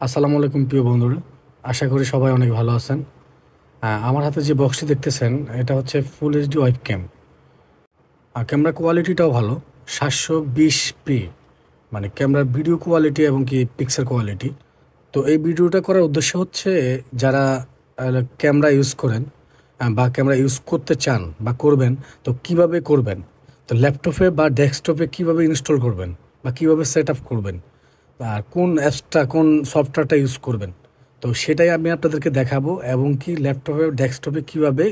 আসসালামু আলাইকুম প্রিয় বন্ধুরা, আশা করি সবাই অনেক ভালো আছেন। আমার হাতে যে বক্সটি দেখতেছেন এটা হচ্ছে ফুল এইচডি ওয়েব ক্যাম। আর ক্যামেরা কোয়ালিটিটাও ভালো, 720p, মানে ক্যামেরার ভিডিও কোয়ালিটি এবং কি পিক্সেল কোয়ালিটি। তো এই ভিডিওটা করার উদ্দেশ্য হচ্ছে যারা ক্যামেরা ইউজ করেন বা ক্যামেরা ইউজ করতে চান বা করবেন, তো কিভাবে করবেন, তো ল্যাপটপে বা ডেস্কটপে কিভাবে ইনস্টল করবেন বা কিভাবে সেট আপ করবেন, আর কোন অ্যাপসটা কোন সফটওয়্যারটা ইউজ করবেন, তো সেটাই আমি আপনাদেরকে দেখাবো। এবং কি ল্যাপটপে ডেস্কটপে কীভাবে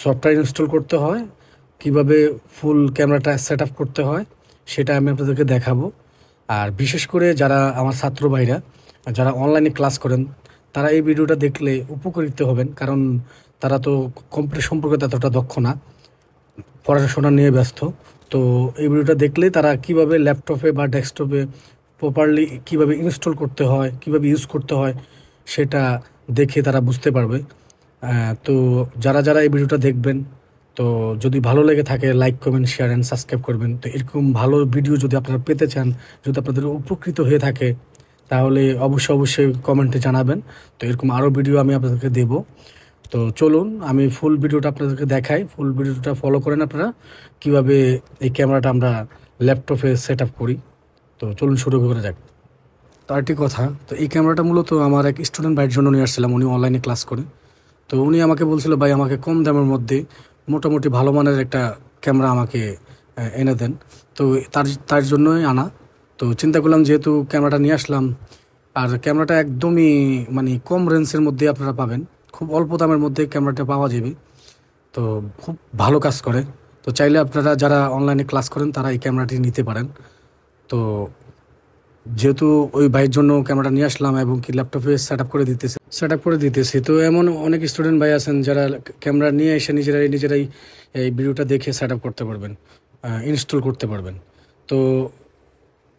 সফটওয়্যার ইনস্টল করতে হয়, কিভাবে ফুল ক্যামেরাটা সেট আপ করতে হয়, সেটা আমি আপনাদেরকে দেখাবো। আর বিশেষ করে যারা আমার ছাত্র ভাইরা যারা অনলাইনে ক্লাস করেন, তারা এই ভিডিওটা দেখলে উপকৃত হবেন, কারণ তারা তো কম্পিউটার সম্পর্কে এতটা দক্ষ না, পড়াশোনা নিয়ে ব্যস্ত। তো এই ভিডিওটা দেখলে তারা কিভাবে ল্যাপটপে বা ডেস্কটপে প্রপারলি কিভাবে ইনস্টল করতে হয়, কিভাবে ইউজ করতে হয়, সেটা দেখে তারা বুঝতে পারবে। তো যারা যারা এই ভিডিওটা দেখবেন, তো যদি ভালো লেগে থাকে like comment share and subscribe করবেন। তো এরকম ভালো ভিডিও যদি আপনারা পেতে চান, যদি আপনাদের উপকৃত হয়ে থাকে, তাহলে অবশ্যই অবশ্যই কমেন্টে জানাবেন। তো এরকম আরও ভিডিও আমি আপনাদেরকে দেবো। তো চলুন আমি ফুল ভিডিওটা আপনাদেরকে দেখাই, ফুল ভিডিওটা ফলো করেন আপনারা কিভাবে এই ক্যামেরাটা আমরা ল্যাপটপে সেট আপ করি। তো চলুন শুরু করা যাক। তো আরেকটি কথা, তো এই ক্যামেরাটা মূলত আমার এক স্টুডেন্ট ভাইয়ের জন্য নিয়ে আসছিলাম, উনি অনলাইনে ক্লাস করে। তো উনি আমাকে বলছিল, ভাই আমাকে কম দামের মধ্যে মোটামুটি ভালো মানের একটা ক্যামেরা আমাকে এনে দেন। তো তার তার জন্যই আনা। তো চিন্তা করলাম যেহেতু ক্যামেরাটা নিয়ে আসলাম, আর ক্যামেরাটা একদমই মানে কম রেঞ্জের মধ্যে আপনারা পাবেন, খুব অল্প দামের মধ্যে ক্যামেরাটা পাওয়া যাবে। তো খুব ভালো কাজ করে। তো চাইলে আপনারা যারা অনলাইনে ক্লাস করেন তারা এই ক্যামেরাটি নিতে পারেন। তো যেহেতু ওই ভাইয়ের জন্য ক্যামেরাটা নিয়ে আসলাম এবং কি ল্যাপটপে সেট আপ করে দিতেছি। তো এমন অনেক স্টুডেন্ট ভাই আছেন যারা ক্যামেরা নিয়ে এসে নিজেরাই এই ভিডিওটা দেখে সেট আপ করতে পারবেন, ইনস্টল করতে পারবেন। তো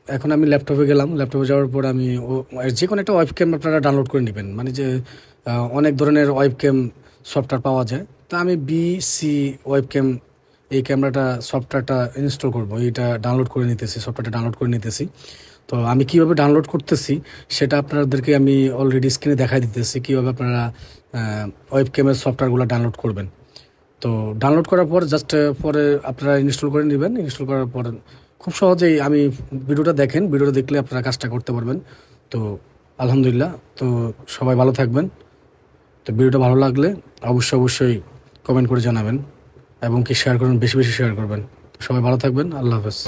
এখন আমি ল্যাপটপে গেলাম, ল্যাপটপে যাওয়ার পর আমি যে কোনো একটা ওয়েব ক্যাম আপনারা ডাউনলোড করে নেবেন, মানে যে অনেক ধরনের ওয়েব ক্যাম সফটওয়্যার পাওয়া যায়। তো আমি বিসি ওয়েব ক্যাম এই ক্যামেরাটা সফটওয়্যারটা ইনস্টল করবো, এইটা ডাউনলোড করে নিতেছি, সফটওয়্যারটা ডাউনলোড করে নিতেছি। তো আমি কিভাবে ডাউনলোড করতেছি সেটা আপনাদেরকে আমি অলরেডি স্ক্রিনে দেখাই দিতেছি, কীভাবে আপনারা ওয়েব ক্যামের সফটওয়্যারগুলো ডাউনলোড করবেন। তো ডাউনলোড করার পর জাস্ট পরে আপনারা ইনস্টল করে নেবেন। ইনস্টল করার পর খুব সহজেই আমি ভিডিওটা দেখেন, ভিডিওটা দেখলে আপনারা কাজটা করতে পারবেন। তো আলহামদুলিল্লাহ, তো সবাই ভালো থাকবেন। তো ভিডিওটা ভালো লাগলে অবশ্যই অবশ্যই কমেন্ট করে জানাবেন এবং কি শেয়ার করবেন, বেশি বেশি শেয়ার করবেন। সবাই ভালো থাকবেন, আল্লাহ হাফেজ।